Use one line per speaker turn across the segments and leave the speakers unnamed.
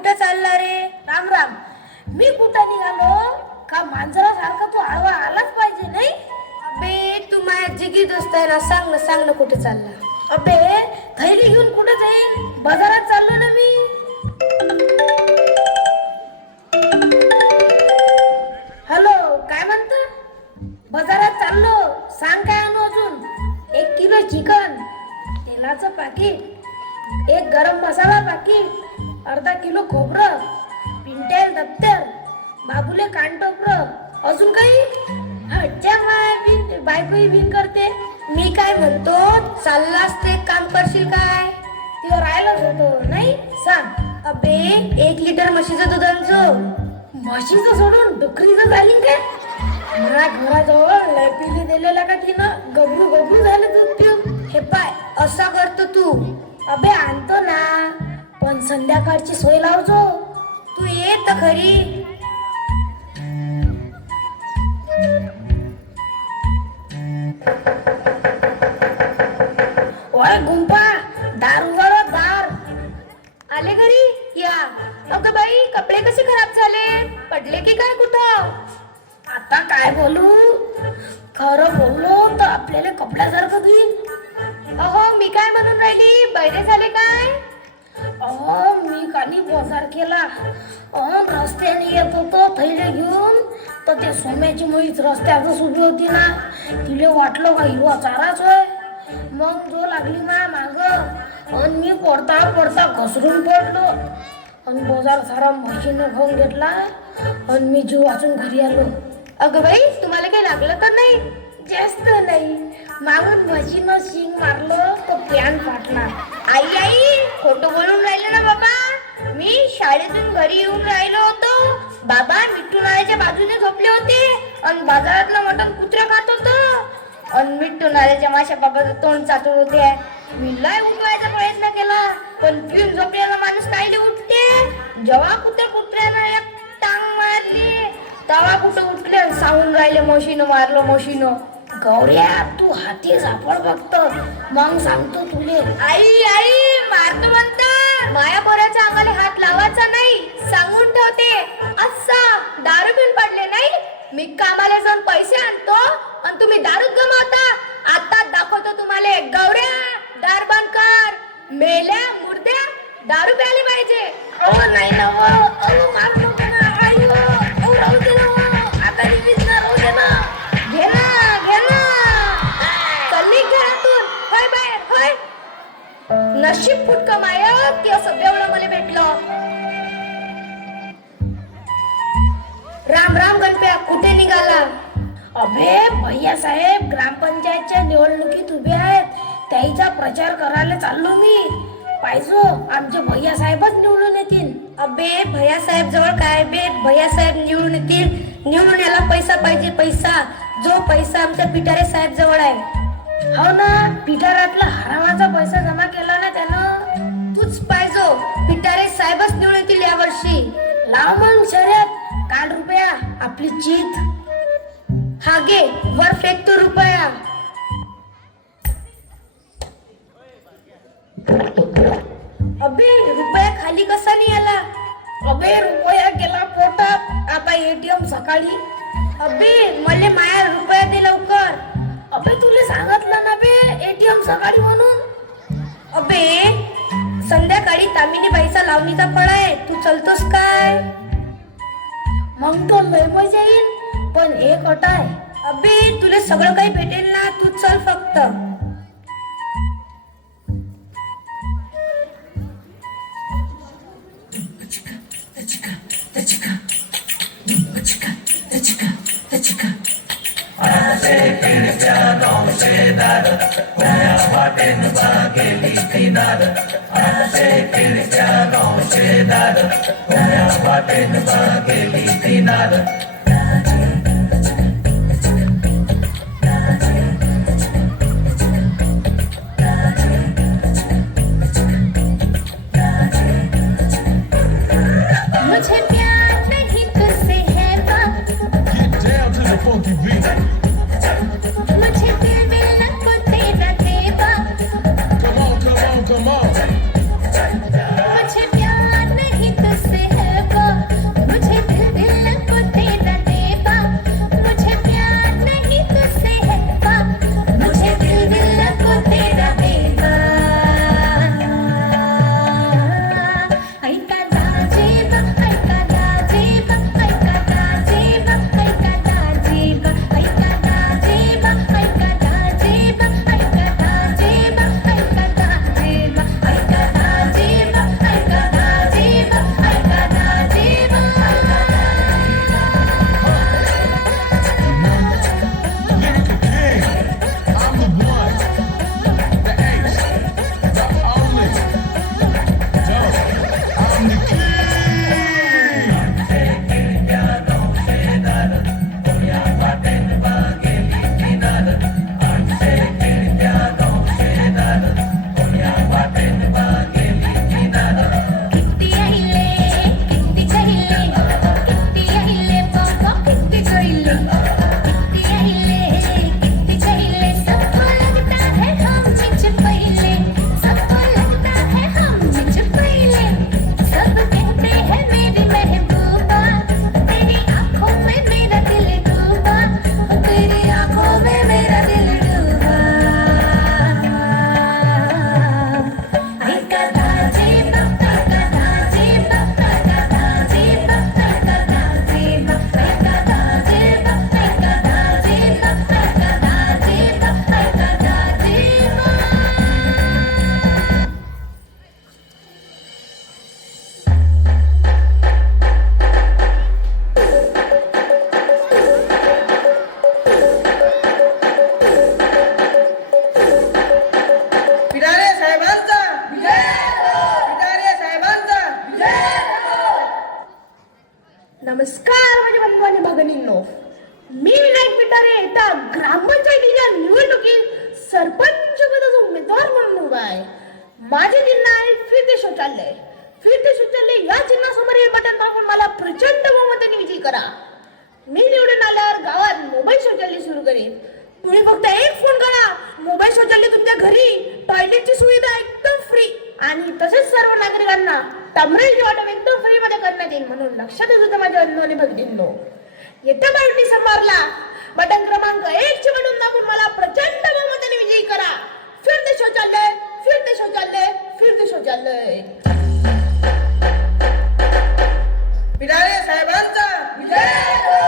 कुठे चालला रे?
राम राम. मी कुठं निघालो? का मांजरासारखा तो आळवा आलाच पाहिजे नाही?
अबे तू माझ्या जिगी दोस्त आहे ना सांग ना सांग ना कुठे चालला.
अबे थैली घेऊन कुठं जाईल बाजारात चाललो ना मी. हॅलो काय म्हणतो? बाजारात चाललो. सांग काय आणू अजून? एक किलो चिकन. तेलाचं पाकिट. एक गरम मसाला पाकिट. अर्धा किलो खोबरं पिंटेल दप्तर बाबूले कानटोपर अजून काही? अच्छा बिन बायकोही बिन करते.
मी काय म्हणतो चाललास ते काम करशील काय?
ते राहिलंच होतो नाही? सांग.
अबे एक लिटर म्हशीचं दुधांचं
म्हशीचं सोडून डुकरीचं झाली काय? मला घराजवळ लॅपिली दिलेला का तिनं? गबरू गबरू झालं दूध पिऊन.
हे पाय असा करतो तू.
अबे आणतो ना. पण संध्याकाळची सोय लावजो.
तू येत खरी
ओय गुंपा दार उघड दार.
आले घरी? या. अगं बाई कपडे कसे खराब झाले? पडले की काय कुठं?
आता काय बोलू? खरं बोललो तर आपल्याला कपड्यासारखं घेईन
अहो मी काय म्हणून राहिली? बैरे झाले काय?
अहो मी काली बाजार केला. अहो रस्त्याने येत होतो थैले घेऊन. तर ते सोम्याची मुळीच रस्त्यातच उभी होती ना. तिले वाटलं का हिरवा चाराच होय. मग जो लागली मा माग आणि मी पडता पडता घसरून पडलो. आणि बाजार सारा म्हशीनं खाऊन घेतला. आणि मी जीव वाचून घरी आलो.
अगं बाई तुम्हाला काही लागलं तर नाही?
जास्त नाही. मागून म्हशीनं शिंग मारलं तर प्यान फाटला
आई आई खोटं बोलून राहिलं ना बाबा. मी शाळेतून घरी येऊन राहिलो होतो. बाबा मिठू नाळ्याच्या बाजूने झोपले होते. आणि बाजारातलं मटण कुत्र खात होतं. आणि मिठू नाळ्याच्या माशा बाबाचं तोंड चाटत होते. मी लय उठवायचा प्रयत्न केला पण पिऊन झोपलेला माणूस कायले उठते. जेव्हा कुत्र्या कुत्र्यानं एक टांग मारली तेव्हा कुठं उठले आणि सांगून राहिले म्हशीनं मारलं मशीनं.
गौऱ्या तू हाती सापड बघत. मग सांगतो तुले.
आई आई मारतो म्हणता माया पोराच्या अंगाला हात लावायचा नाही सांगून ठेवते. असा दारू पिऊन पडले नाही? मी कामाला जाऊन पैसे आणतो आणि तुम्ही दारूच गमावता आता दाखवतो तुम्हाला गौऱ्या दार बंद कर. मेल्या मुर्द्या दारू प्यायला पाहिजे.
अहो नाही ना हो. अहो
नशीब फुटक माय की असं बेवडं मला भेटलं. राम राम गणप्या कुठे निघाला?
अबे भैया साहेब ग्रामपंचायतच्या निवडणुकीत उभे आहेत. त्याचा प्रचार करायला चाललो मी. पाहिजो आमचे भैया साहेबच निवडून येतील.
अबे भैया साहेब जवळ काय बे? भैया साहेब निवडून येतील. निवडून याला पैसा पाहिजे पैसा. जो पैसा आमच्या पिटारे साहेब जवळ आहे.
हो ना पिठारातला हरामाचा पैसा जमा केला
तूच पाहिजो पिटारे साहेबच निवडून या यावर्षी
लाव मग शर्यत काल रुपया आपली जीत.
हा वर फेकतो रुपया. अबे रुपया खाली कसा नाही आला
अबे रुपया गेला पोटात. आता एटीएम सकाळी.
अबे मले माया रुपया दे लवकर.
अबे तुला सांगितलं ना बे एटीएम सकाळी म्हणून?
अबे संध्याकाळी तामिनी बाईचा लावणीचा फळ आहे. तू चलतोस काय?
मग तो मजा येईल पण एक अट आहे.
अबे तुला सगळं काही भेटेल ना?
Para sa
atin sa kiliti natin
नमस्कार माझे बंधू आणि भगिनींनो मी विनायक पिटारे येता ग्रामपंचायतीच्या निवडणुकीत सरपंच पदाचा उमेदवार म्हणून उभा आहे. माझे चिन्ह आहे फिरते शौचालय. फिरते शौचालय या चिन्हासमोर हे बटन मागून मला प्रचंड बहुमताने विजयी करा. मी निवडून आल्यावर गावात मोबाईल शौचालय सुरू करेन. तुम्ही फक्त एक फोन करा. मोबाईल शौचालय तुमच्या घरी टॉयलेटची सुविधा एकदम फ्री आणि तसेच सर्व नागरिकांना टमरेज जेवण एकदम फ्री मध्ये करण्यात येईल म्हणून लक्षात येत होतं माझ्या अन्न आणि भगिनींनो. येत्या बार डिसेंबरला बटन क्रमांक एक चे बटन दाबून मला प्रचंड बहुमताने विजयी करा. फिरते शौचालय फिरते शौचालय फिरते शौचालय.
पिडारे साहेबांचा
विजय!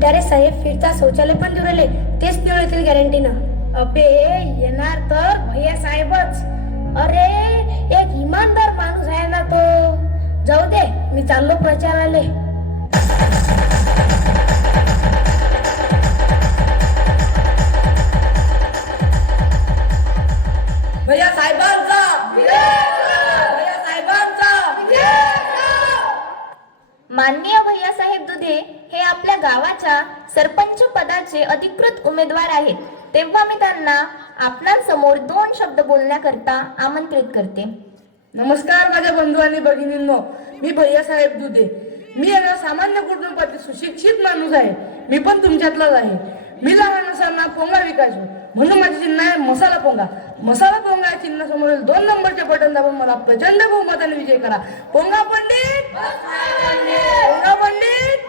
पिटारे साहेब फिरता शौचालय पण दुरले. तेच निवडतील गॅरंटीनं अबे येणार तर भैया साहेबच. अरे एक इमानदार माणूस आहे ना तो. जाऊ दे मी चाललो प्रचाराले.
उमेदवार आहेत. तेव्हा मी त्यांना आपणांसमोर दोन शब्द बोलण्याकरता आमंत्रित करते.
नमस्कार माझ्या बंधू आणि भगिनींनो मी भैया साहेब दुधे. मी एका सामान्य कुटुंबातील सुशिक्षित माणूस आहे. मी पण तुमच्यातलाच आहे. मी लहान असताना पोंगा विकायचो. म्हणून माझे चिन्ह आहे मसाला पोंगा. मसाला पोंगा या चिन्हासमोरील दोन नंबरचे बटन दाबून मला प्रचंड बहुमताने विजय करा. पोंगा पंडित! पोंगा पंडित!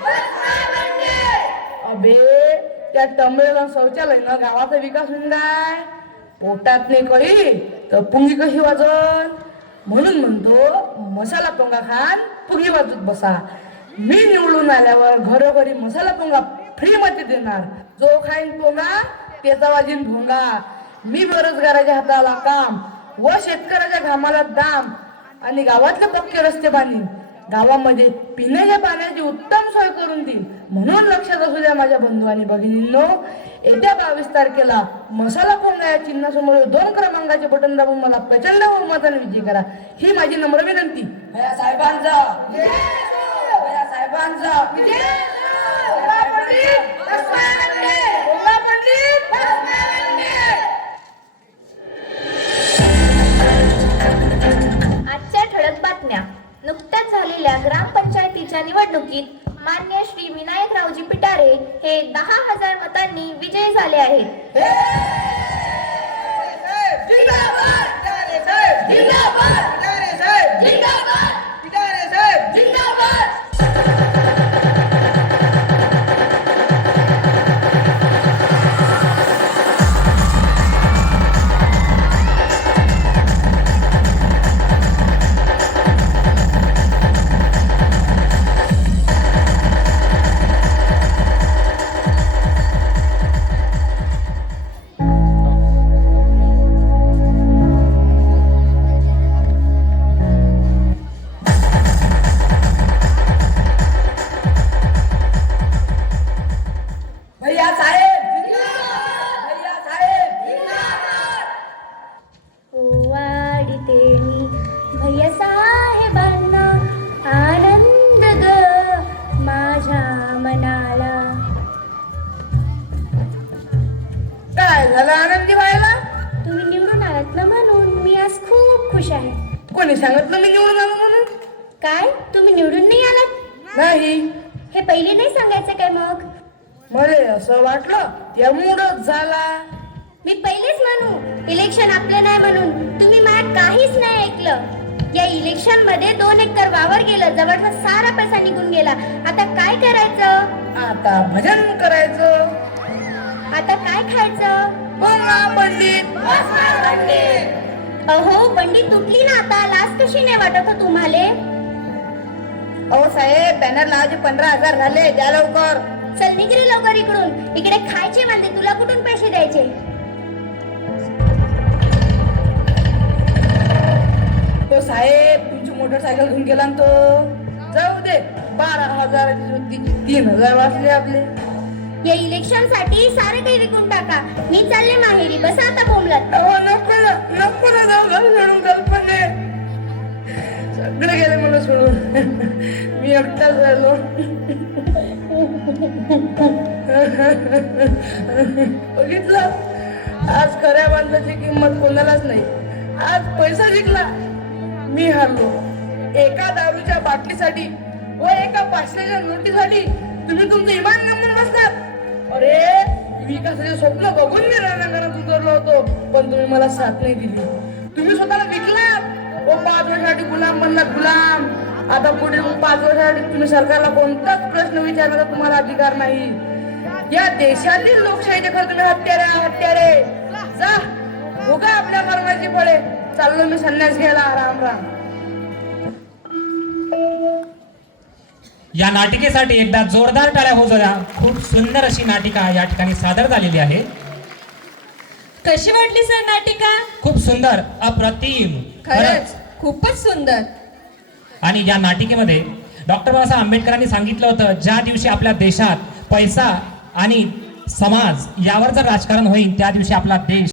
अबे! त्या टंबळेला शौचालय ना गावाचा विकास होऊन काय पोटात नाही कळी तर पुंगी कशी वाजन म्हणून म्हणतो मसाला पोंगा खान पुंगी वाजत बसा. मी निवडून आल्यावर घरोघरी मसाला पोंगा फ्री मध्ये देणार. जो खाईन पोंगा त्याचा वाजीन भोंगा. मी बेरोजगाराच्या हाताला काम व शेतकऱ्याच्या घामाला दाम. आणि गावातले पक्के रस्ते बांधीन. गावामध्ये पिण्याच्या पाण्याची उत्तम सोय करून देईल म्हणून लक्षात असू द्या माझ्या बंधू आणि भगिनींनो येत्या बावीस तारखेला मसाला पोंगा या चिन्हासमोर दोन क्रमांकाचे बटन दाबून मला प्रचंड बहुमताने विजय करा. ही माझी नम्र विनंती. साहेबांचा. साहेबांचा.
झालेल्या ग्रामपंचायतीच्या निवडणुकीत मान्य श्री विनायकरावजी पिटारे हे दहा हजार मतांनी विजयी झाले आहेत.
सांगितलं मी निवडून आलो म्हणून.
काय? तुम्ही निवडून नाही आलात?
नाही.
हे पहिले नाही सांगायचं काय मग?
मला असं वाटलं त्यामुळंच झाला.
मी पहिलेच म्हणू इलेक्शन आपलं नाही म्हणून. तुम्ही माझ्यात काहीच नाही ऐकलं. या इलेक्शनमध्ये दोन एकर वावर गेलं जवळचा सारा पैसा निघून गेला. आता काय करायचं?
आता भजन करायचं.
आता काय खायचं?
बोला पंडित.
अहो बंडी तुटली ना आता. लाच कशी नाही वाटत हो तुम्हाला?
अहो साहेब बॅनर लावायचे पंधरा हजार झाले. द्या लवकर.
चल निघ रे लवकर इकडून. इकडे खायचे म्हणते तुला कुठून पैसे द्यायचे?
तो साहेब तुमची मोटरसायकल घेऊन गेला ना तो. जाऊ दे. बारा हजाराची होती. तीन हजार वाचले आपले.
या इलेक्शनसाठी सारे काही विकून टाका. मी चालले माहेरी. बसा आता बोंबलत.
अहो मी एकटाच बघितलं आज खऱ्या माणसाची किंमत कोणालाच नाही. आज पैसा जिंकला मी हरलो. एका दारूच्या बाटलीसाठी व एका पाचशेच्या नोटीसाठी तुम्ही तुमचं इमान नंबर बसतात अरे विकासाचे स्वप्न बघून मी रणांगणात उतरलो होतो पण तुम्ही मला साथ नाही दिली. तुम्ही स्वतःला विकलात? व पाच वर्षासाठी गुलाम बनला गुलाम. आता पुढील पाच वर्षासाठी तुम्ही सरकारला कोणताच प्रश्न विचारण्याचा तुम्हाला अधिकार नाही. या देशातील लोकशाहीचे खरं तुम्ही हत्यारे हत्यारे. जा भोगा आपल्या मरणाची फळे चाललो मी संन्यास घ्यायला राम राम.
या नाटिकेसाठी एकदा जोरदार टाळ्या होऊ द्या खूप सुंदर अशी नाटिका या ठिकाणी सादर झालेली आहे.
कशी वाटली सर नाटिका?
खूप सुंदर अप्रतिम.
खरंच खूपच सुंदर.
आणि या नाटिकेमध्ये डॉक्टर बाबासाहेब आंबेडकरांनी सांगितलं होतं ज्या दिवशी आपल्या देशात पैसा आणि समाज यावर जर राजकारण होईल त्या दिवशी आपला देश